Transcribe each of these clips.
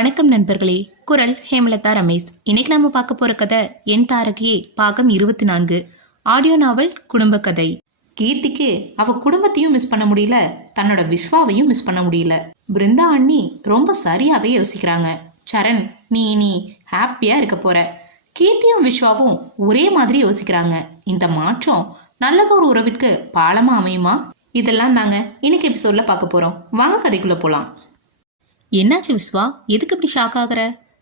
வணக்கம் நண்பர்களே. குரல் ஹேமலதா ரமேஷ். இன்னைக்கு நம்ம பார்க்க போற கதை என் தாரகியே பாகம் 24. ஆடியோ நாவல் குடும்ப கதை. கீர்த்திக்கு அவ குடும்பத்தையும் மிஸ் பண்ண முடியல, தன்னோட விஸ்வாவையும் மிஸ் பண்ண முடியல. பிருந்தா அண்ணி ரொம்ப சரியாவே யோசிக்கிறாங்க. சரண், நீ ஹாப்பியா இருக்க போற. கீர்த்தியும் விஸ்வாவும் ஒரே மாதிரி யோசிக்கிறாங்க. இந்த மாற்றம் நல்லதொரு உறவிற்கு பாலமா அமையுமா? இதெல்லாம் தாங்க இன்னைக்கு எபிசோட்ல பார்க்க போறோம். வாங்க கதைக்குள்ள போலாம். என்னாச்சு விஸ்வா, எதுக்கு இப்படி ஷாக் ஆகுற?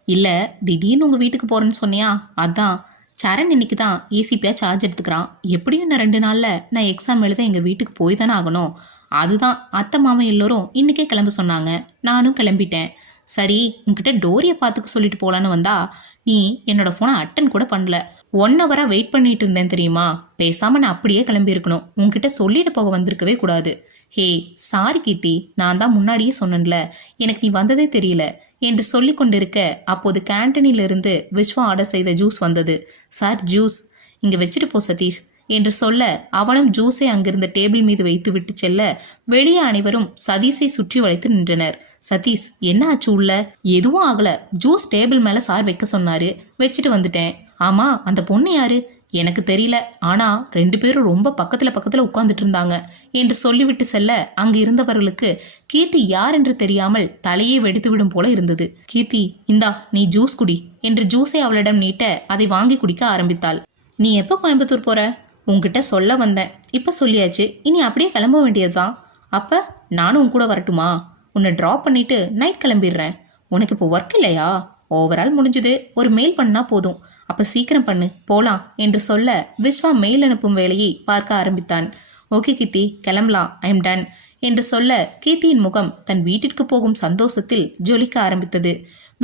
இல்லை, திடீர்னு உங்கள் வீட்டுக்கு போகிறேன்னு சொன்னியா? அதான். சரண் இன்னைக்கு தான் ஏசிபியாக சார்ஜ் எடுத்துக்கிறான். எப்படியும் இன்னும் 2 நாளில் நான் எக்ஸாம் எழுத எங்கள் வீட்டுக்கு போய் தானே ஆகணும். அதுதான் அத்தை மாமன் எல்லோரும் இன்றைக்கே கிளம்ப சொன்னாங்க. நானும் கிளம்பிட்டேன். சரி, உங்ககிட்ட டோரியை பார்த்துக்க சொல்லிட்டு போகலான்னு வந்தா நீ என்னோட ஃபோனை அட்டன் கூட பண்ணல. 1 ஹவரா வெயிட் பண்ணிட்டு இருந்தேன் தெரியுமா? பேசாமல் நான் அப்படியே கிளம்பியிருக்கணும். உங்ககிட்ட சொல்லிட்டு போக வந்திருக்கவே கூடாது. ஹே, சாரி கீர்த்தி, நான் தான் முன்னாடியே சொன்னேன்ல, எனக்கு நீ வந்ததே தெரியல என்று சொல்லி கொண்டிருக்க அப்போது கேன்டீனிலிருந்து விஸ்வா ஆர்டர் செய்த ஜூஸ் வந்தது. சார், ஜூஸ் இங்கே வச்சுட்டு போ சதீஷ் என்று சொல்ல அவனும் ஜூஸை அங்கிருந்த டேபிள் மீது வைத்து விட்டு செல்ல வெளியே அனைவரும் சதீஷை சுற்றி வளைத்து நின்றனர். சதீஷ், என்ன ஆச்சு உள்ள? எதுவும் ஆகல, ஜூஸ் டேபிள் மேலே சார் வைக்க சொன்னாரு, வச்சுட்டு வந்துட்டேன். ஆமா, அந்த பொண்ணு யாரு? எனக்கு தெரியல, ஆனா 2 பேரும் ரொம்ப பக்கத்துல உட்கார்ந்துட்டு இருந்தாங்க என்று சொல்லிவிட்டு செல்ல அங்கு இருந்தவர்களுக்கு கீர்த்தி யார் என்று தெரியாமல் தலையே வெடித்துவிடும் போல இருந்தது. கீர்த்தி, இந்தா நீ ஜூஸ் குடி என்று ஜூஸை அவளிடம் நீட்ட அதை வாங்கி குடிக்க ஆரம்பித்தாள். நீ எப்போ கோயம்புத்தூர் போற? உன்கிட்ட சொல்ல வந்தேன், இப்ப சொல்லியாச்சு, இனி அப்படியே கிளம்ப வேண்டியதுதான். அப்ப நானும் உன் கூட வரட்டுமா? உன்னை ட்ராப் பண்ணிட்டு நைட் கிளம்பிடுறேன். உனக்கு இப்போ ஒர்க் இல்லையா? ஓவரால் முடிஞ்சது, ஒரு மெயில் பண்ணா போதும். அப்ப சீக்கிரம் பண்ணு, போலாம் என்று சொல்ல விஸ்வா மெயில் அனுப்பும் வேலையை பார்க்க ஆரம்பித்தான். ஓகே கீர்த்தி, கிளம்பலாம், ஐ எம் டன் என்று சொல்ல கீர்த்தியின் முகம் தன் வீட்டிற்கு போகும் சந்தோஷத்தில் ஜொலிக்க ஆரம்பித்தது.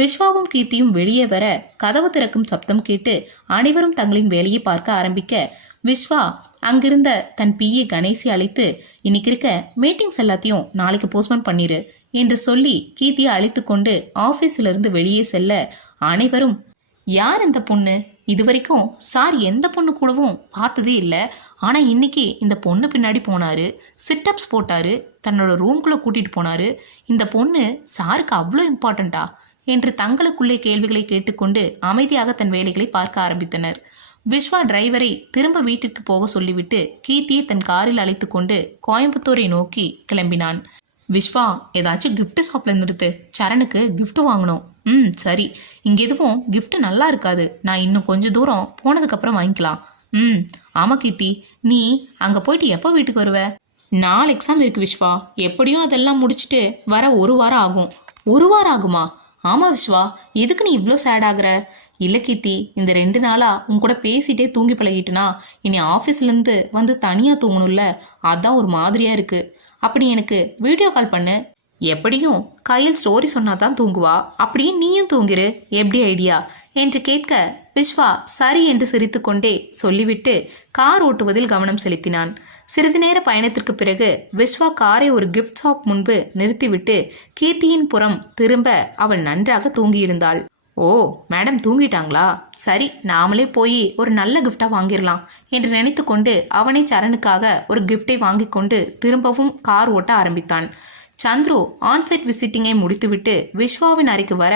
விஸ்வாவும் கீர்த்தியும் வெளியே வர கதவு திறக்கும் சப்தம் கேட்டு அனைவரும் தங்களின் வேலையை பார்க்க ஆரம்பிக்க விஸ்வா அங்கிருந்த தன் பிஏ கணேசி அழைத்து, இன்னைக்கு இருக்க மீட்டிங்ஸ் எல்லாத்தையும் நாளைக்கு போஸ்ட்போன் பண்ணிரு என்று சொல்லி கீர்த்தியை அழைத்து கொண்டு ஆஃபீஸிலிருந்து வெளியே செல்ல அனைவரும், யார் இந்த பொண்ணு? இதுவரைக்கும் சார் எந்த பொண்ணு கூடவும் பார்த்ததே இல்லை. ஆனால் இன்னைக்கு இந்த பொண்ணு பின்னாடி போனாரு, சிட்டப்ஸ் போட்டாரு, தன்னோட ரூம்குள்ளே கூட்டிகிட்டு போனாரு. இந்த பொண்ணு சாருக்கு அவ்வளோ இம்பார்ட்டண்ட்டா என்று தங்களுக்குள்ளே கேள்விகளை கேட்டுக்கொண்டு அமைதியாக தன் வேலைகளை பார்க்க ஆரம்பித்தனர். விஸ்வா டிரைவரை திரும்ப வீட்டிற்கு போக சொல்லிவிட்டு கீர்த்தியை தன் காரில் அழைத்து கொண்டு கோயம்புத்தூரை நோக்கி கிளம்பினான். விஸ்வா, ஏதாச்சும் கிஃப்ட் ஷாப்பில் நிறுத்து, சரணுக்கு கிஃப்ட் வாங்கணும். சரி, இங்கே எதுவும் கிஃப்ட் நல்லா இருக்காது, நான் இன்னும் கொஞ்சம் தூரம் போனதுக்கப்புறம் வாங்கிக்கலாம். ஆமாம் கீர்த்தி, நீ அங்கே போயிட்டு எப்போ வீட்டுக்கு வருவ? 4 எக்ஸாம் இருக்கு விஸ்வா, எப்படியும் அதெல்லாம் முடிச்சுட்டு வர 1 வாரம் ஆகும். 1 வாரம் ஆகுமா? ஆமாம் விஸ்வா, எதுக்கு நீ இவ்வளோ சேட் ஆகுற? இல்லை கீர்த்தி, இந்த 2 நாளாக உன் கூட பேசிட்டே தூங்கி பழகிட்டுனா இனி ஆஃபீஸ்லேருந்து வந்து தனியாக தூங்கணும்ல, அதான் ஒரு மாதிரியாக இருக்குது. அப்படி எனக்கு வீடியோ கால் பண்ணு. எப்படியும் கையில் ஸ்டோரி சொன்னா தான் தூங்குவா, அப்படியே நீயும் தூங்கிரு, எப்படி ஐடியா என்று கேட்க விஸ்வா சரி என்று சிரித்து கொண்டே சொல்லிவிட்டு கார் ஓட்டுவதில் கவனம் செலுத்தினான். சிறிது நேர பயணத்திற்கு பிறகு விஸ்வா காரை ஒரு கிஃப்ட் ஷாப் முன்பு நிறுத்திவிட்டு கீர்த்தியின் புறம் திரும்ப அவள் நன்றாக தூங்கியிருந்தாள். ஓ, மேடம் தூங்கிட்டாங்களா? சரி, நாமளே போய் ஒரு நல்ல கிஃப்டாக வாங்கிடலாம் என்று நினைத்து கொண்டு அவனை சரணுக்காக ஒரு கிஃப்டை வாங்கி கொண்டு திரும்பவும் கார் ஓட்ட ஆரம்பித்தான். சந்துரு ஆன்சைட் விசிட்டிங்கை முடித்துவிட்டு விஸ்வாவின் அறைக்கு வர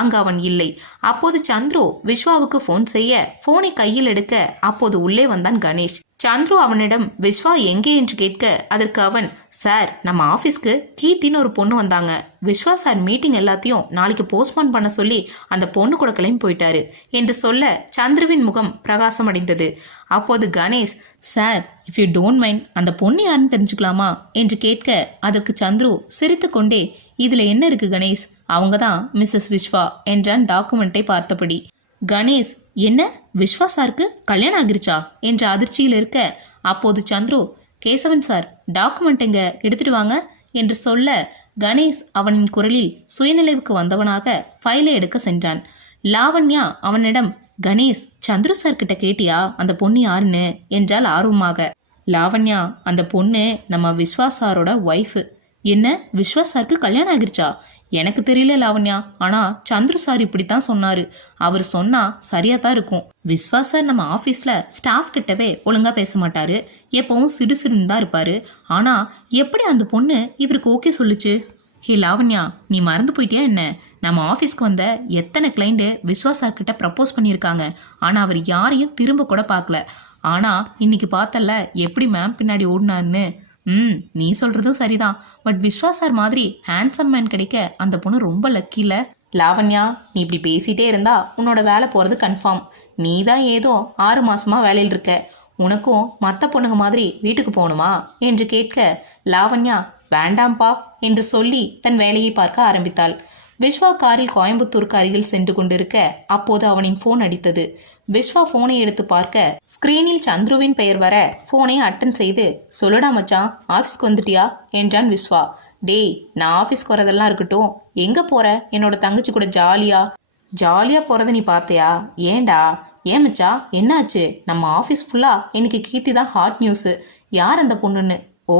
அங்கு அவன் இல்லை. அப்போது சந்துரு விஸ்வாவுக்கு ஃபோன் செய்ய ஃபோனை கையில் எடுக்க அப்போது உள்ளே வந்தான் கணேஷ். சந்துரு அவனிடம் விஸ்வா எங்கே என்று கேட்க அதற்கு அவன், சார், நம்ம ஆஃபீஸ்க்கு கீர்த்தின்னு ஒரு பொண்ணு வந்தாங்க. விஸ்வா சார் மீட்டிங் எல்லாத்தையும் நாளைக்கு போஸ்ட்போன் பண்ண சொல்லி அந்த பொண்ணு கூட கிளம்பி போயிட்டாரு என்று சொல்ல சந்துருவின் முகம் பிரகாசம் அடைந்தது. அப்போது Ganesh, sir, if you don't mind, அந்த பொண்ணு யாருன்னு தெரிஞ்சுக்கலாமா என்று கேட்க அதற்கு சந்துரு சிரித்து கொண்டே, இதில் என்ன இருக்கு கணேஷ், அவங்க தான் மிஸ்ஸஸ் விஸ்வா என்றான் டாக்குமெண்ட்டை பார்த்தபடி. கணேஷ், என்ன, விஸ்வா சாருக்கு கல்யாணம் ஆகிருச்சா என்ற அதிர்ச்சியில் இருக்க அப்போது சந்துரு, கேசவன் சார், டாக்குமெண்ட் எங்க எடுத்துட்டு வாங்க என்று சொல்ல கணேஷ் அவனின் குரலில் சுயநிலைவுக்கு வந்தவனாக ஃபைலை எடுக்க சென்றான். லாவண்யா அவனிடம், கணேஷ், சந்துரு சார் கிட்ட கேட்டியா அந்த பொண்ணு யாருன்னு என்றால் ஆர்வமாக. லாவண்யா, அந்த பொண்ணு நம்ம விஸ்வா சாரோட ஒய்ஃபு. என்ன, விஸ்வா சாருக்கு கல்யாணம் ஆகிருச்சா? எனக்கு தெரியல லாவண்யா, ஆனால் சந்துரு சார் இப்படித்தான் சொன்னார். அவர் சொன்னால் சரியாக தான் இருக்கும். விஸ்வா சார் நம்ம ஆஃபீஸில் ஸ்டாஃப் கிட்டவே ஒழுங்காக பேச மாட்டார், எப்பவும் சிடுசிடுன்னு தான் இருப்பார். ஆனால் எப்படி அந்த பொண்ணு இவருக்கு ஓகே சொல்லுச்சு? ஹே லாவண்யா, நீ மறந்து போயிட்டியா என்ன? நம்ம ஆஃபீஸ்க்கு வந்த எத்தனை கிளைண்ட்டு விஸ்வா சார்கிட்ட ப்ரப்போஸ் பண்ணியிருக்காங்க. ஆனால் அவர் யாரையும் திரும்ப கூட பார்க்கல. ஆனால் இன்னைக்கு பார்த்தல எப்படி மேம் பின்னாடி ஓடினாருன்னு. நீ சொல்கிறதும் சரிதான். பட் விஸ்வா சார் மாதிரி ஹேண்ட்ஸம் மேன் கிடைக்க அந்த பொண்ணு ரொம்ப லக்கி இல்லை? லாவண்யா, நீ இப்படி பேசிகிட்டே இருந்தா உன்னோட வேலை போகிறது கன்ஃபார்ம். நீ தான் ஏதோ 6 மாதமாக வேலையில் இருக்க. உனக்கும் மற்ற பொண்ணுங்க மாதிரி வீட்டுக்கு போகணுமா என்று கேட்க லாவண்யா வேண்டாம்பா என்று சொல்லி தன் வேலையை பார்க்க ஆரம்பித்தாள். விஸ்வா காரில் கோயம்புத்தூருக்கு அருகில் சென்று கொண்டிருக்க அப்போது அவனின் ஃபோன் அடித்தது. விஸ்வா ஃபோனை எடுத்து பார்க்க ஸ்கிரீனில் சந்துருவின் பெயர் வர ஃபோனை அட்டன் செய்து சொல்லுடா மச்சான், ஆஃபீஸ்க்கு வந்துட்டியா என்றான் விஸ்வா. டேய், நான் ஆஃபீஸ்க்கு வரதெல்லாம் இருக்கட்டும், எங்கே போகிற? என்னோட தங்கச்சி கூட ஜாலியாக போகிறத நீ பார்த்தியா? ஏண்டா? ஏன் மச்சா, என்னாச்சு? நம்ம ஆஃபீஸ் ஃபுல்லாக இன்னைக்கு கீர்த்தி தான் ஹாட் நியூஸு. யார் அந்த பொண்ணுன்னு? ஓ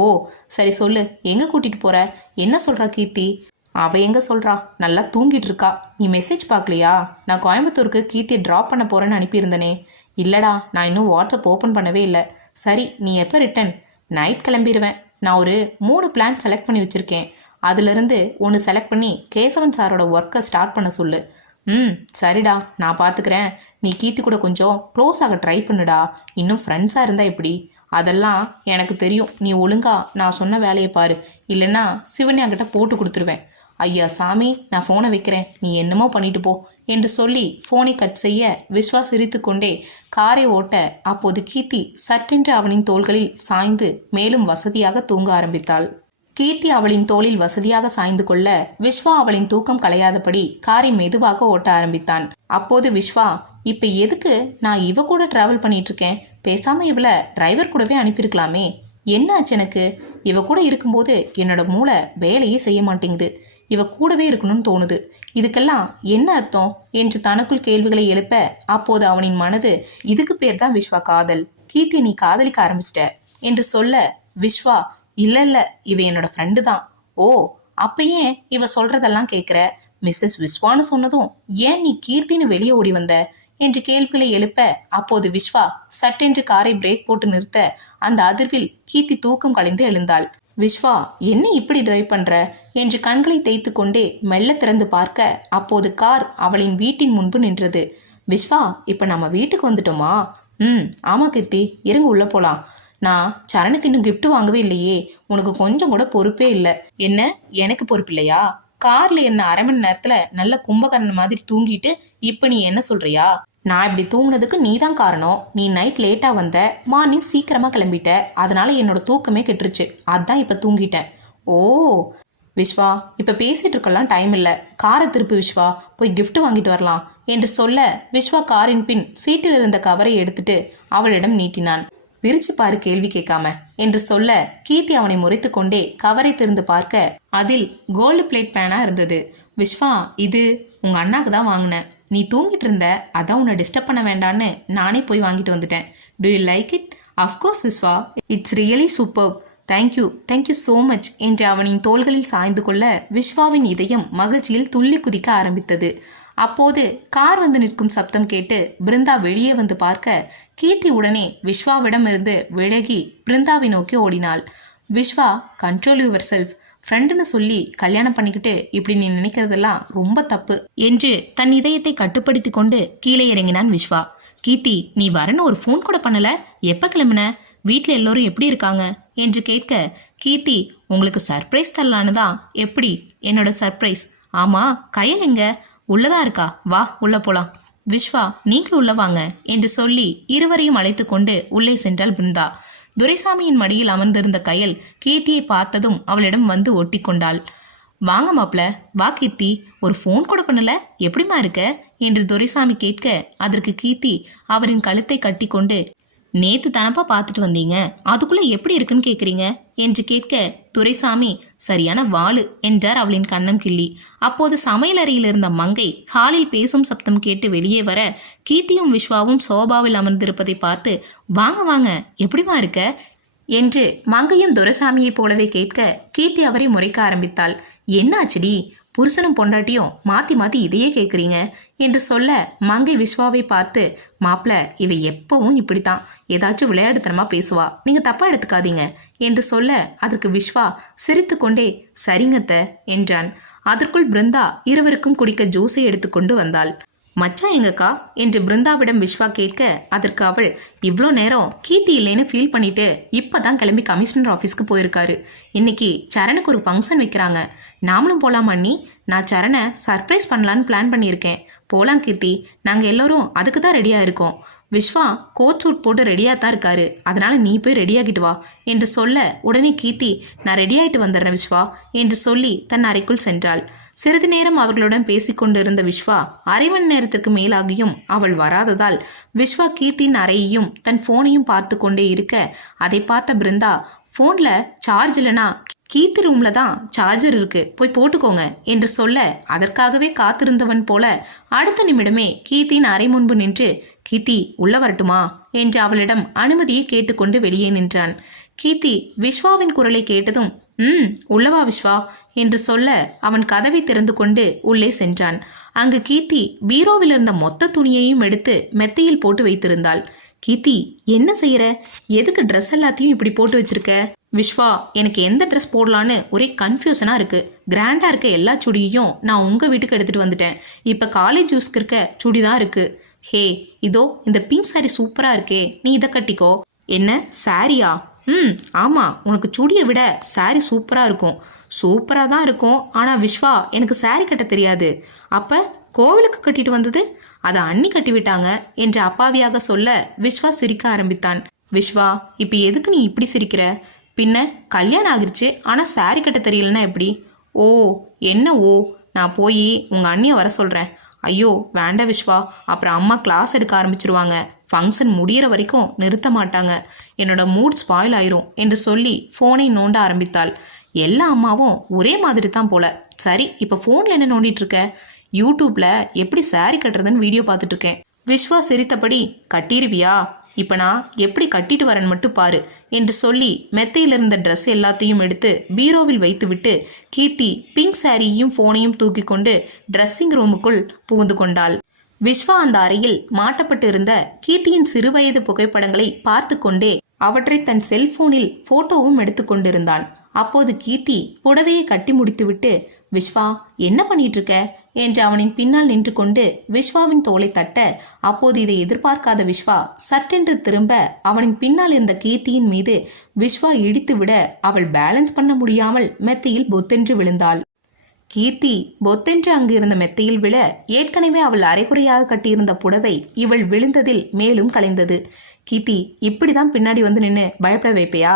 சரி சொல்லு, எங்கே கூட்டிகிட்டு போகிற? என்ன சொல்கிறா கீர்த்தி? அவள் எங்கே சொல்கிறா? நல்லா தூங்கிட்டு இருக்கா. நீ மெசேஜ் பார்க்கலையா? நான் கோயம்புத்தூருக்கு கீர்த்தியை ட்ராப் பண்ண போகிறேன்னு அனுப்பியிருந்தனே. இல்லைடா, நான் இன்னும் வாட்ஸ்அப் ஓப்பன் பண்ணவே இல்லை. சரி, நீ எப்போ ரிட்டன்? நைட் கிளம்பிடுவேன். நான் ஒரு 3 பிளான் செலக்ட் பண்ணி வச்சுருக்கேன். அதிலிருந்து ஒன்று செலக்ட் பண்ணி கேசவன் சாரோட ஒர்க்கை ஸ்டார்ட் பண்ண சொல்லு. சரிடா, நான் பார்த்துக்கிறேன். நீ கீர்த்தி கூட கொஞ்சம் க்ளோஸ் ஆக ட்ரை பண்ணுடா. இன்னும் ஃப்ரெண்ட்ஸாக இருந்தால் எப்படி? அதெல்லாம் எனக்கு தெரியும். நீ ஒழுங்கா நான் சொன்ன வேலையை பாரு, இல்லைன்னா சிவன்யா கிட்ட போட்டு கொடுத்துருவேன். ஐயா சாமி, நான் ஃபோனை வைக்கிறேன், நீ என்னமோ பண்ணிட்டு போ என்று சொல்லி ஃபோனை கட் செய்ய விஸ்வா சிரித்து கொண்டே காரை ஓட்ட அப்போது கீர்த்தி சட்டென்று அவனின் தோள்களில் சாய்ந்து மேலும் வசதியாக தூங்க ஆரம்பித்தாள். கீர்த்தி அவளின் தோளில் வசதியாக சாய்ந்து கொள்ள விஸ்வா அவளின் தூக்கம் கலையாதபடி காரை மெதுவாக ஓட்ட ஆரம்பித்தான். அப்போது விஸ்வா, இப்போ எதுக்கு நான் இவ கூட டிராவல் பண்ணிட்டு இருக்கேன்? பேசாம இவளை டிரைவர் கூடவே அனுப்பியிருக்கலாமே. என்ன ஆச்சு எனக்கு? இவ கூட இருக்கும்போது என்னோட மூளை வேலையே செய்ய மாட்டேங்குது. இவ கூடவே இருக்கணும்னு தோணுது. இதுக்கெல்லாம் என்ன அர்த்தம் என்று தனக்குள் கேள்விகளை எழுப்ப அப்போது அவனின் மனது இதுக்கு பேர் தான் விஸ்வா காதல். கீர்த்தி நீ காதலிக்க ஆரம்பிச்சிட்ட என்று சொல்ல விஸ்வா இல்லை இவ என்னோட ஃப்ரெண்டு தான். ஓ அப்ப ஏன் இவ சொல்றதெல்லாம் கேட்குற? மிஸ்ஸஸ் விஸ்வான்னு சொன்னதும் ஏன் நீ கீர்த்தின்னு வெளியே ஓடி வந்த என்று கேள்விகளை எழுப்ப அப்போது விஸ்வா சட்டென்று காரை பிரேக் போட்டு நிறுத்த அந்த அதிர்வில் கீர்த்தி தூக்கம் கலைந்து எழுந்தாள். விஸ்வா, என்ன இப்படி டிரைவ் பண்ற என்று கண்களை தேய்த்து கொண்டே மெல்ல திறந்து பார்க்க அப்போது கார் அவளின் வீட்டின் முன்பு நின்றது. விஸ்வா, இப்போ நம்ம வீட்டுக்கு வந்துட்டோமா? ஆமா கீர்த்தி, இருங்க உள்ள போலாம். நான் சரணுக்கு இன்னும் gift வாங்கவே இல்லையே. உனக்கு கொஞ்சம் கூட பொறுப்பே இல்லை. என்ன, எனக்கு பொறுப்பு இல்லையா? கார்ல என்ன 1/2 மணி நேரத்துல நல்ல கும்பகர்ணன் மாதிரி தூங்கிட்டு இப்போ நீ என்ன சொல்றியா? நான் இப்படி தூங்குனதுக்கு நீ தான் காரணம். நீ நைட் லேட்டாக வந்த, மார்னிங் சீக்கிரமாக கிளம்பிட்ட. அதனால என்னோட தூக்கமே கெட்டுருச்சு. அதான் இப்போ தூங்கிட்டேன். ஓ விஸ்வா, இப்போ பேசிட்டு இருக்கலாம் டைம் இல்லை. காரை திருப்பு விஸ்வா, போய் gift வாங்கிட்டு வரலாம் என்று சொல்ல விஸ்வா காரின் பின் சீட்டில் இருந்த கவரை எடுத்துட்டு அவளிடம் நீட்டினான். விரிச்சு பாரு கேள்வி கேட்காம என்று சொல்ல கீர்த்தி அவனை முறைத்து கொண்டே கவரை திறந்து பார்க்க அதில் கோல்டு பிளேட் பேனா இருந்தது. விஸ்வா, இது உங்க அண்ணாக்கு தான் வாங்கினேன். நீ தூங்கிட்டு இருந்த, அதான் உன்னை டிஸ்டர்ப் பண்ண வேண்டான்னு நானே போய் வாங்கிட்டு வந்துட்டேன். Do you like it? Of course Viswa, it's really super. Thank you so much என்று அவனின் தோள்களில் சாய்ந்து கொள்ள விஸ்வாவின் இதயம் மகிழ்ச்சியில் துள்ளி குதிக்க ஆரம்பித்தது. அப்போது கார் வந்து நிற்கும் சப்தம் கேட்டு பிருந்தா வெளியே வந்து பார்க்க கீர்த்தி உடனே விஸ்வாவிடம் இருந்து விலகி பிருந்தாவை நோக்கி ஓடினாள். Viswa, control yourself. ஃப்ரெண்டுன்னு சொல்லி கல்யாணம் பண்ணிக்கிட்டு இப்படி நீ நினைக்கிறதெல்லாம் ரொம்ப தப்பு என்று தன் இதயத்தை கட்டுப்படுத்தி கொண்டு கீழே இறங்கினான் விஸ்வா. கீர்த்தி, நீ வரன்னு ஒரு ஃபோன் கூட பண்ணல. எப்போ கிளம்புன? வீட்டில் எல்லோரும் எப்படி இருக்காங்க என்று கேட்க கீர்த்தி, உங்களுக்கு சர்ப்ரைஸ் தரலான்னு தான். எப்படி என்னோட சர்ப்ரைஸ்? ஆமாம், கையில் எங்க? உள்ளதான் இருக்கா? வா உள்ள போலாம். விஸ்வா, நீங்களும் உள்ள வாங்க என்று சொல்லி இருவரையும் அழைத்து கொண்டு உள்ளே சென்றாள் பிருந்தா. துரைசாமியின் மடியில் அமர்ந்திருந்த கயல் கீர்த்தியை பார்த்ததும் அவளிடம் வந்து ஒட்டி கொண்டாள். வாங்க மாப்ள, வா கீர்த்தி, ஒரு ஃபோன் கூட பண்ணல, எப்படிமா இருக்க என்று துரைசாமி கேட்க அதற்கு கீர்த்தி அவரின் கழுத்தை கட்டி கொண்டு, நேத்து தானப்பா பார்த்துட்டு வந்தீங்க, அதுக்குள்ள எப்படி இருக்குன்னு கேட்குறீங்க என்று கேட்க துரைசாமி சரியான வாளு என்றார் அவளின் கண்ணம் கிள்ளி. அப்போது சமையலறையில் இருந்த மங்கை ஹாலில் பேசும் சப்தம் கேட்டு வெளியே வர கீர்த்தியும் விஸ்வாவும் சோபாவில் அமர்ந்திருப்பதை பார்த்து வாங்க வாங்க, எப்படிமா இருக்க என்று மங்கையும் துரைசாமியைப் போலவே கேட்க கீர்த்தி அவரை முறைக்க ஆரம்பித்தாள். என்னாச்சுடி, புருஷனும் பொண்டாட்டியும் மாற்றி மாற்றி இதையே கேட்குறீங்க என்று சொல்ல மங்கை விஸ்வாவை பார்த்து, மாப்பிள்ள இவ எப்பவும் இப்படித்தான், ஏதாச்சும் விளையாடுத்தனமாக பேசுவா, நீங்கள் தப்பாக எடுத்துக்காதீங்க என்று சொல்ல அதற்கு விஸ்வா சிரித்து கொண்டே சரிங்கத்த என்றான். அதற்குள் பிருந்தா இருவருக்கும் குடிக்க ஜூஸை எடுத்துக்கொண்டு வந்தாள். மச்சான் எங்கக்கா என்று பிருந்தாவிடம் விஸ்வா கேட்க அதற்கு அவள், இவ்வளோ நேரம் கீர்த்தி இல்லைன்னு ஃபீல் பண்ணிட்டு இப்போதான் கிளம்பி கமிஷனர் ஆஃபீஸ்க்கு போயிருக்காரு. இன்னைக்கு சரணுக்கு ஒரு ஃபங்க்ஷன் வைக்கிறாங்க, நாமளும் போகலாமா அண்ணி? நான் சரணை சர்ப்ரைஸ் பண்ணலான்னு பிளான் பண்ணியிருக்கேன். போகலாம் கீர்த்தி, நாங்கள் எல்லோரும் அதுக்கு தான் ரெடியாக இருக்கோம். விஸ்வா கோட் சூட் போட்டு ரெடியாக தான் இருக்காரு, அதனால நீ போய் ரெடியாகிட்டு வா என்று சொல்ல உடனே கீர்த்தி, நான் ரெடியாகிட்டு வந்துடுறேன் விஸ்வா என்று சொல்லி தன் அறைக்குள் சென்றாள். சிறிது நேரம் அவர்களுடன் பேசிக்கொண்டிருந்த விஸ்வா அரை மணி நேரத்திற்கு மேலாகியும் அவள் வராததால் விஸ்வா கீர்த்தியின் அறையையும் தன் போனையும் பார்த்து கொண்டே இருக்க அதை பார்த்த பிருந்தா, ஃபோனில் சார்ஜ் இல்லைனா கீர்த்தி ரூம்ல தான் சார்ஜர் இருக்கு, போய் போட்டுக்கோங்க என்று சொல்ல அதற்காகவே காத்திருந்தவன் போல அடுத்த நிமிடமே கீர்த்தியின் அறை முன்பு நின்று, கீர்த்தி உள்ள வரட்டுமா என்று அவளிடம் அனுமதியை கேட்டுக்கொண்டு வெளியே நின்றான். கீர்த்தி விஸ்வாவின் குரலை கேட்டதும் உள்ளவா விஸ்வா என்று சொல்ல அவன் கதவை திறந்து கொண்டு உள்ளே சென்றான். அங்கு கீர்த்தி பீரோவில் இருந்த மொத்த துணியையும் எடுத்து மெத்தையில் போட்டு வைத்திருந்தாள். கீர்த்தி என்ன செய்யற? எதுக்கு ட்ரெஸ் எல்லாத்தையும் இப்படி போட்டு வச்சிருக்க? விஸ்வா, எனக்கு எந்த ட்ரெஸ் போடலான்னு ஒரே கன்ஃபியூஷனா இருக்கு. கிராண்டா இருக்க எல்லா சுடியையும் நான் உங்க வீட்டுக்கு எடுத்துட்டு வந்துட்டேன். இப்ப காலேஜ் யூஸ்க்கு இருக்க சுடி தான் இருக்கு. ஹே, இதோ இந்த பிங்க் சாரி சூப்பரா இருக்கே, நீ இதை கட்டிக்கோ. என்ன சாரியா? ஆமாம், உனக்கு சுடியை விட சாரி சூப்பராக இருக்கும். சூப்பராக தான் இருக்கும், ஆனால் விஸ்வா எனக்கு சாரி கட்ட தெரியாது. அப்போ கோவிலுக்கு கட்டிட்டு வந்தது அதை அண்ணி கட்டி விட்டாங்க என்று அப்பாவியாக சொல்ல விஸ்வா சிரிக்க ஆரம்பித்தான். விஸ்வா, இப்போ எதுக்கு நீ இப்படி சிரிக்கிற? பின்ன கல்யாணம் ஆகிருச்சு, ஆனால் சாரி கட்ட தெரியலன்னா எப்படி? ஓ என்ன ஓ, நான் போய் உங்கள் அண்ணியை வர சொல்கிறேன். ஐயோ வேண்டாம் விஸ்வா, அப்புறம் அம்மா கிளாஸ் எடுக்க ஆரம்பிச்சிருவாங்க, ஃபங்க்ஷன் முடிகிற வரைக்கும் நிறுத்த மாட்டாங்க, என்னோட மூட் ஸ்பாயில் ஆயிரும் என்று சொல்லி ஃபோனை நோண்ட ஆரம்பித்தாள். எல்லா அம்மாவும் ஒரே மாதிரி தான் போல. சரி, இப்போ ஃபோனில் என்ன நோண்டிட்டு இருக்க? யூடியூப்ல எப்படி சாரி கட்டுறதுன்னு வீடியோ பார்த்துட்டு இருக்கேன். விஸ்வா சிரித்தபடி, கட்டிருவியா? இப்போ நான் எப்படி கட்டிட்டு வரேன்னு மட்டும் பாரு என்று சொல்லி மெத்தையில் இருந்த ட்ரெஸ் எல்லாத்தையும் எடுத்து பீரோவில் வைத்துவிட்டு கீர்த்தி பிங்க் சாரியையும் ஃபோனையும் தூக்கி கொண்டு ட்ரெஸ்ஸிங் ரூமுக்குள் புகுந்து கொண்டாள். விஸ்வா அந்த அறையில் மாட்டப்பட்டு இருந்த கீர்த்தியின் சிறுவயது புகைப்படங்களை பார்த்து கொண்டே அவற்றை தன் செல்போனில் போட்டோவும் எடுத்து கொண்டிருந்தான். அப்போது கீர்த்தி புடவையை கட்டி முடித்துவிட்டு, விஸ்வா என்ன பண்ணிட்டு இருக்க என்று அவனின் பின்னால் நின்று கொண்டு விஸ்வாவின் தோளை தட்ட, அப்போது இதை எதிர்பார்க்காத விஸ்வா சட்டென்று திரும்ப அவனின் பின்னால் இருந்த கீர்த்தியின் மீது விஸ்வா இடித்து விட அவள் பேலன்ஸ் பண்ண முடியாமல் மெத்தையில் பொத்தென்று விழுந்தாள். கீர்த்தி பொத்தென்று அங்கு இருந்த மெத்தையில் விழ ஏற்கனவே அவள் அரைகுறையாக கட்டியிருந்த புடவை இவள் விழுந்ததில் மேலும் கலைந்தது. கீர்த்தி, இப்படிதான் பின்னாடி வந்து நின்று பயப்பட வைப்பையா?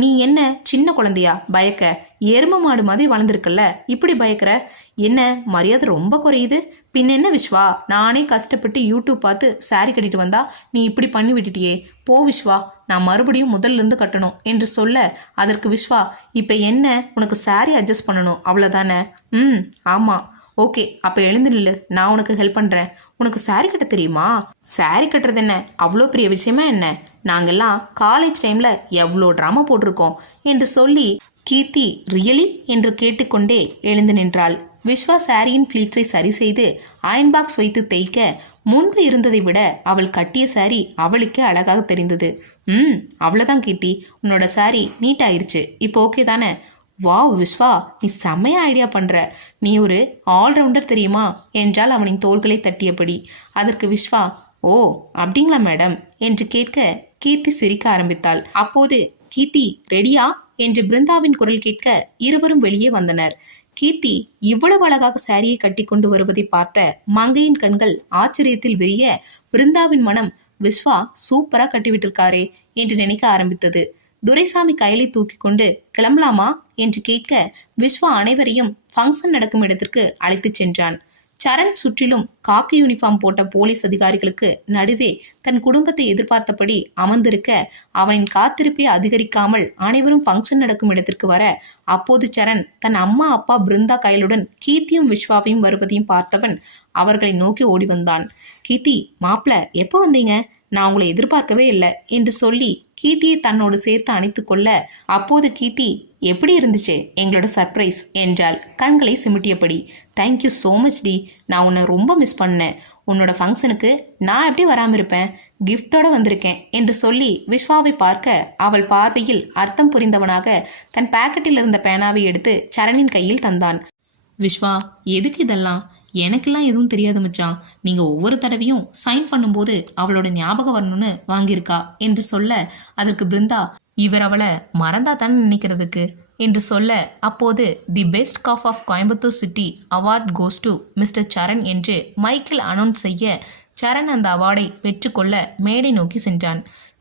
நீ என்ன சின்ன குழந்தையா பயக்க? எரும மாடு மாதிரி வளர்ந்துருக்கல்ல, இப்படி பயக்கிற? என்ன மரியாதை ரொம்ப குறையுது? பின் என்ன விஸ்வா, நானே கஷ்டப்பட்டு யூடியூப் பார்த்து சாரி கட்டிட்டு வந்தா நீ இப்படி பண்ணி விட்டுட்டியே. போ விஸ்வா, நான் மறுபடியும் முதல்ல இருந்து கட்டணும் என்று சொல்ல அதற்கு விஸ்வா, இப்போ என்ன உனக்கு சாரி அட்ஜஸ்ட் பண்ணணும் அவ்வளோதானே? ஆமாம். ஓகே, அப்போ எழுந்து நில்லு, நான் உனக்கு ஹெல்ப் பண்ணுறேன். உனக்கு சாரி கட்ட தெரியுமா? சாரி கட்டுறது என்ன அவ்வளோ பெரிய விஷயமா என்ன? நாங்கெல்லாம் காலேஜ் டைமில் எவ்வளோ ட்ராமா போட்டிருக்கோம் என்று சொல்லி கீர்த்தி ரியலி என்று கேட்டுக்கொண்டே எழுந்து நின்றாள். விஸ்வா சாரியின் பிளீட்ஸை சரி செய்து அயன் பாக்ஸ் வைத்து தேய்க்க முன்பு இருந்ததை விட அவள் கட்டிய சாரி அவளுக்கே அழகாக தெரிந்தது. அவ்வளோதான் கீர்த்தி, உன்னோட சாரி நீட் ஆயிருச்சு, இப்போ ஓகே தானே? வாவ் விஸ்வா, நீ செம்மையா ஐடியா பண்ற, நீ ஒரு ஆல்ரவுண்டர் தெரியுமா என்றால் அவனின் தோள்களை தட்டியபடி. அதற்கு விஸ்வா, ஓ அப்படிங்களா மேடம் என்று கேட்க கீர்த்தி சிரிக்க ஆரம்பித்தாள். அப்போது கீர்த்தி ரெடியா என்று பிருந்தாவின் குரல் கேட்க இருவரும் வெளியே வந்தனர். கீர்த்தி இவ்வளவு அழகாக சாரியை கட்டி கொண்டு வருவதை பார்த்த மங்கையின் கண்கள் ஆச்சரியத்தில் விரிய பிருந்தாவின் மனம் விஸ்வா சூப்பரா கட்டிவிட்டு இருக்காரே என்று நினைக்க ஆரம்பித்தது. துரைசாமி கையிலை தூக்கி கொண்டு கிளம்பலாமா என்று கேட்க விஸ்வா அனைவரையும் ஃபங்க்ஷன் நடக்கும் இடத்திற்கு அழைத்துச் சென்றான். சரண் சுற்றிலும் காக்கி யூனிஃபார்ம் போட்ட போலீஸ் அதிகாரிகளுக்கு நடுவே தன் குடும்பத்தை எதிர்பார்த்தபடி அமர்ந்திருக்க அவனின் காத்திருப்பை அதிகரிக்காமல் அனைவரும் ஃபங்க்ஷன் நடக்கும் இடத்திற்கு வர, அப்போது சரண் தன் அம்மா அப்பா பிருந்தா கையிலுடன் கீர்த்தியும் விஸ்வாவையும் வருவதையும் பார்த்தவன் அவர்களை நோக்கி ஓடி வந்தான். கீர்த்தி, மாப்பிள்ள எப்போ வந்தீங்க? நான் உங்களை எதிர்பார்க்கவே இல்லை என்று சொல்லி கீர்த்தியை தன்னோடு சேர்த்து அணைத்து கொள்ள அப்போது கீர்த்தி எப்படி இருந்துச்சு எங்களோட சர்ப்ரைஸ் என்றாள் கண்களை சிமிட்டியபடி. தேங்க்யூ ஸோ மச் டி, நான் உன்னை ரொம்ப மிஸ் பண்ணேன். உன்னோட ஃபங்க்ஷனுக்கு நான் எப்படி வராமல் இருப்பேன், கிஃப்டோட வந்திருக்கேன் என்று சொல்லி விஸ்வாவை பார்க்க அவள் பார்வையில் அர்த்தம் புரிந்தவனாக தன் பாக்கெட்டில் இருந்த பேனாவை எடுத்து சரணின் கையில் தந்தான். விஸ்வா, எதுக்கு இதெல்லாம்? எனக்கெல்லாம் எதுவும் தெரியாது மச்சான். நீங்கள் ஒவ்வொரு தடவையும் சைன் பண்ணும்போது அவளோட ஞாபகம் வரணும்னு வாங்கியிருக்கா என்று சொல்ல அதற்கு பிருந்தா, இவர் அவளை மறந்தா தானே நினைக்கிறதுக்கு என்று சொல்ல அப்போது the best cop of Coimbatore city award goes to mister Saran என்று மைக்கேல் அனௌன்ஸ் செய்ய சரண் அந்த அவார்டை பெற்றுக்கொள்ள மேடை நோக்கி சென்றான்.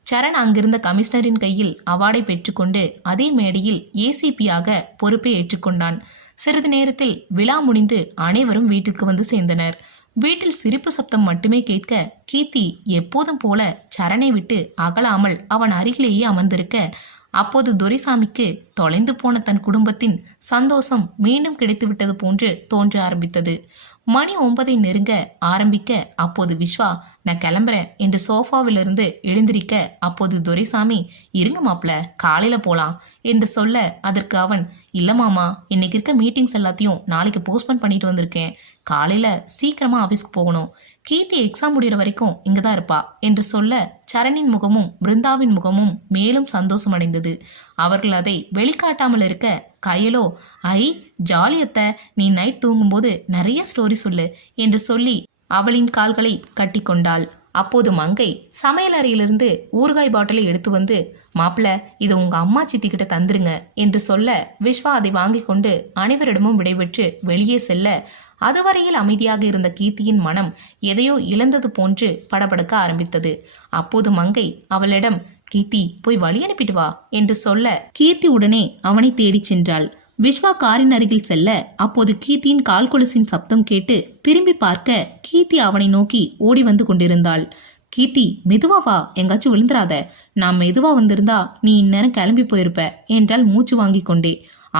சரண் அங்கிருந்த கமிஷனரின் கையில் அவார்டை பெற்றுக்கொண்டு அதே மேடையில் ஏசிபியாக பொறுப்பை ஏற்றுக்கொண்டான். சிறிது நேரத்தில் விழா முடிந்து அனைவரும் வீட்டுக்கு வந்து சேர்ந்தனர். வீட்டில் சிரிப்பு சப்தம் மட்டுமே கேட்க கீர்த்தி எப்போதும் போல சரணை விட்டு அகலாமல் அவன் அருகிலேயே அமர்ந்திருக்க அப்போது துரைசாமிக்கு தொலைந்து போன தன் குடும்பத்தின் சந்தோஷம் மீண்டும் கிடைத்துவிட்டது போன்று தோன்ற ஆரம்பித்தது. மணி 9 நெருங்க ஆரம்பிக்க அப்போது விஸ்வா, நான் கிளம்புறேன் என்று சோஃபாவிலிருந்து எழுந்திருக்க அப்போது துரைசாமி, இருங்க மாப்பிள்ள, காலையில் போகலாம் என்று சொல்ல அதற்கு அவன், இல்லை மாமா, இன்னைக்கு இருக்க மீட்டிங்ஸ் எல்லாத்தையும் நாளைக்கு போஸ்ட்போன் பண்ணிட்டு வந்திருக்கேன். காலையில் சீக்கிரமாக ஆஃபீஸ்க்கு போகணும். கீர்த்தி எக்ஸாம் முடிகிற வரைக்கும் இங்கே தான் இருப்பா என்று சொல்ல சரணின் முகமும் பிருந்தாவின் முகமும் மேலும் சந்தோஷமடைந்தது. அவர்கள் அதை வெளிக்காட்டாமல் இருக்க கையலோ, ஐ ஜாலியத்த, நீ நைட் தூங்கும்போது நிறைய ஸ்டோரி சொல்லு என்று சொல்லி அவளின் கால்களை கட்டி கொண்டாள். அப்போது மங்கை சமையல் அறையிலிருந்து ஊறுகாய் பாட்டிலை எடுத்து வந்து, மாப்பிள்ள, இதை உங்க அம்மா சித்திக்கிட்ட தந்துருங்க என்று சொல்ல விஸ்வா அதை வாங்கி கொண்டு அனைவரிடமும் விடைபெற்று வெளியே செல்ல அதுவரையில் அமைதியாக இருந்த கீர்த்தியின் மனம் எதையோ இழந்தது போன்று படபடக்க ஆரம்பித்தது. அப்போது மங்கை அவளிடம், கீர்த்தி, போய் வழி அனுப்பிட்டு வா என்று சொல்ல கீர்த்தி உடனே அவனை தேடிச் சென்றாள். விஸ்வா காரின் அருகில் செல்ல அப்போது கீர்த்தியின் கால் கொலுசின் சப்தம் கேட்டு திரும்பி பார்க்க கீர்த்தி அவனை நோக்கி ஓடி வந்து கொண்டிருந்தாள். கீர்த்தி, மெதுவா வா, எங்காச்சும் விழுந்துராத. நான் மெதுவா வந்திருந்தா நீ இந்நேரம் கிளம்பி போயிருப்ப என்றால் மூச்சு வாங்கி கொண்டே.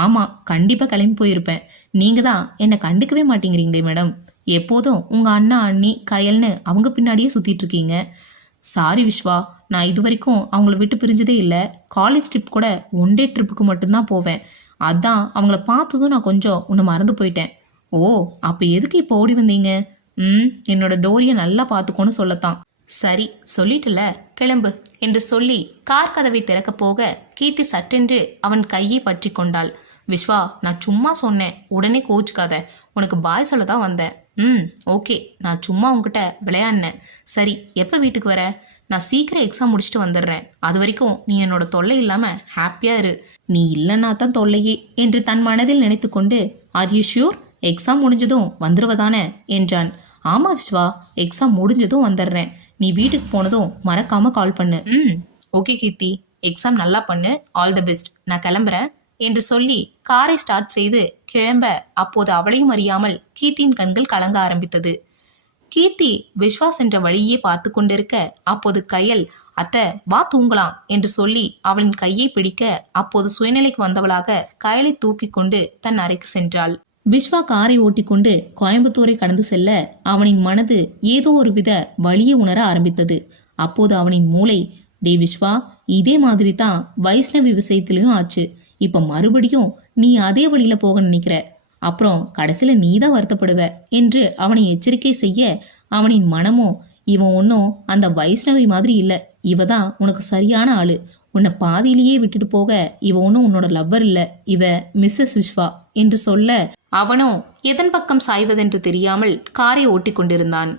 ஆமா, கண்டிப்பா கிளம்பி போயிருப்பேன். நீங்க தான் என்னை கண்டுக்கவே மாட்டேங்கிறீங்களே மேடம். எப்போதும் உங்க அண்ணா அண்ணி கயல்னு அவங்க பின்னாடியே சுத்திட்டு இருக்கீங்க. சாரி விஸ்வா, நான் இது வரைக்கும் அவங்கள விட்டு பிரிஞ்சதே இல்லை. காலேஜ் ட்ரிப் கூட 1 டே ட்ரிப்புக்கு மட்டும்தான் போவேன். அதான் அவங்கள பார்த்ததும் நான் கொஞ்சம் உன்னை மறந்து போயிட்டேன். ஓ, அப்போ எதுக்கு இப்போ ஓடி வந்தீங்க? என்னோட டோரியை நல்லா பார்த்துக்கோன்னு சொல்லத்தான். சரி, சொல்லிட்டுல, கிளம்பு என்று சொல்லி கார் கதவை திறக்க போக கீர்த்தி சட்டென்று அவன் கையை பற்றி கொண்டாள். விஸ்வா, நான் சும்மா சொன்னேன், உடனே கோச்சுக்காத. உனக்கு பாய் சொல்ல தான் வந்தேன். ஓகே, நான் சும்மா உங்ககிட்ட விளையாடினேன். சரி, எப்போ வீட்டுக்கு வர? நான் சீக்கிரம் எக்ஸாம் முடிச்சுட்டு வந்துடுறேன். அது வரைக்கும் நீ என்னோட தொல்லை இல்லாமல் ஹாப்பியாக இரு. நீ இல்லைன்னா தான் தொல்லையே என்று தன் மனதில் நினைத்து கொண்டு, ஆர் யூ ஷியூர்? எக்ஸாம் முடிஞ்சதும் வந்துடுவதானே என்றான். ஆமாம் விஸ்வா, எக்ஸாம் முடிஞ்சதும் வந்துடுறேன். நீ வீட்டுக்கு போனதும் மறக்காம கால் பண்ணு. ஓகே கீர்த்தி, எக்ஸாம் நல்லா பண்ணு. All the best. நான் கிளம்புறேன் என்று சொல்லி காரை ஸ்டார்ட் செய்து கிளம்ப அப்போது அவளையும் அறியாமல் கீர்த்தியின் கண்கள் கலங்க ஆரம்பித்தது. கீர்த்தி விஸ்வா சென்ற வழியே பார்த்து கொண்டிருக்க அப்போது கயல், அத்தை வா தூங்கலாம் என்று சொல்லி அவளின் கையை பிடிக்க அப்போது சுயநிலைக்கு வந்தவளாக கயலை தூக்கி கொண்டு தன் அறைக்கு சென்றாள். விஸ்வா காரை ஓட்டிக்கொண்டு கோயம்புத்தூரை கடந்து செல்ல அவனின் மனது ஏதோ ஒரு வித வலியை உணர ஆரம்பித்தது. அப்போது அவனின் மூளை, டே விஸ்வா, இதே மாதிரி தான் வைஷ்ணவி விஷயத்திலையும் ஆச்சு. இப்ப மறுபடியும் நீ அதே வழியில போக நினைக்கிற, அப்புறம் கடைசியில நீ தான் வருத்தப்படுவ என்று அவனை எச்சரிக்கை செய்ய அவனின் மனமோ, இவன் ஒன்றும் அந்த வைஷ்ணவி மாதிரி இல்லை, இவ தான் உனக்கு சரியான ஆளு. உன்னை பாதியிலேயே விட்டுட்டு போக இவ ஒன்றும் உன்னோட லவ்வர் இல்லை, இவ மிஸ்ஸஸ் விஸ்வா என்று சொல்ல அவனோ எதன் பக்கம் சாய்வதென்று தெரியாமல் காரை ஓட்டி கொண்டிருந்தான்.